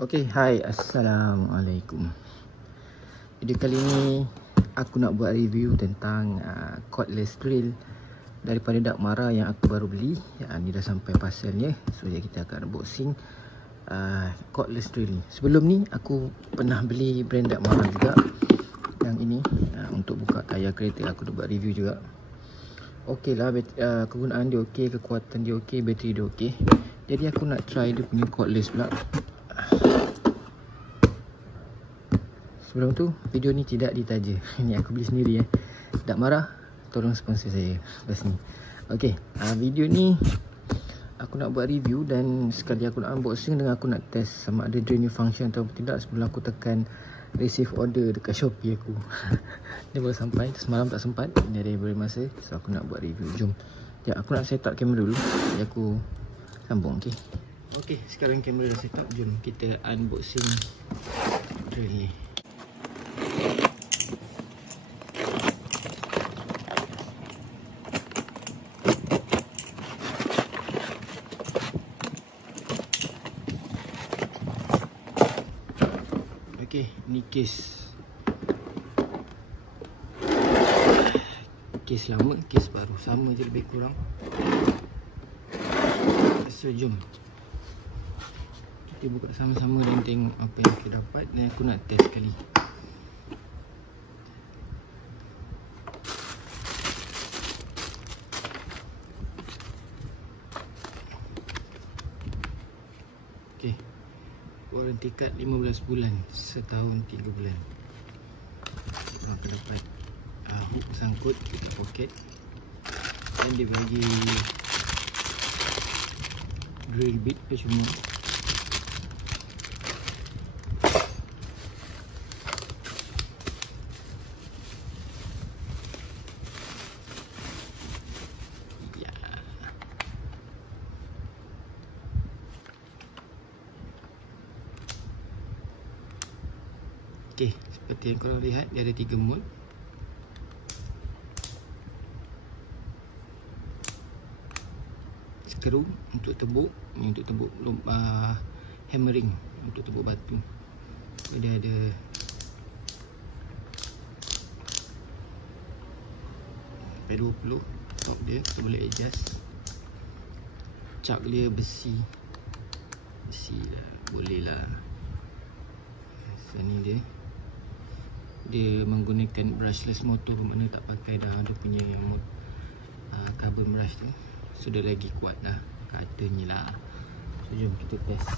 Okay, hai, Assalamualaikum. Video kali ni aku nak buat review tentang cordless drill daripada Dakmara yang aku baru beli. Ni dah sampai parcelnya. So kita akan unboxing cordless drill ni. Sebelum ni aku pernah beli brand Dakmara juga, yang ini untuk buka tayar kereta. Aku dah buat review juga. Okey lah, kegunaan dia okey, kekuatan dia okey, bateri dia okey. Jadi aku nak try dia punya cordless pula. Sebelum tu, video ni tidak ditaja. Ini aku beli sendiri Dakmara, tolong sponsor saya lepas ni. Okey, video ni aku nak buat review dan sekali aku nak unboxing dengan aku nak test sama ada drill ni function atau tidak sebelum aku tekan receive order dekat Shopee aku. Dia baru sampai, semalam tak sempat. Dia ada beri masa, so aku nak buat review. Jom. Ya, aku nak set up kamera dulu. Jadi aku sambung, okey. Okey, sekarang kamera dah set up. Jom kita unboxing drill ni. Okey, ni case lama, case baru, sama je lebih kurang. So jom kita buka sama-sama dan tengok apa yang kita dapat. Dan aku nak test sekali. Okey, warranty card 15 bulan, setahun 3 bulan. Orang akan dapat hook sangkut dekat poket. Dan dia bagi drill bit percuma. Ya. Okey, seperti yang korang lihat, dia ada 3 mode. Skru untuk tebuk, ni untuk tebuk hammering, untuk tebuk batu. Dia ada sampai 20 top dia, kita boleh adjust. Chuck dia besi lah, boleh lah. So ni dia menggunakan brushless motor, bermakna tak pakai dah dia punya carbon brush tu. Sudah lagi kuat dah katanya lah. So jom kita test.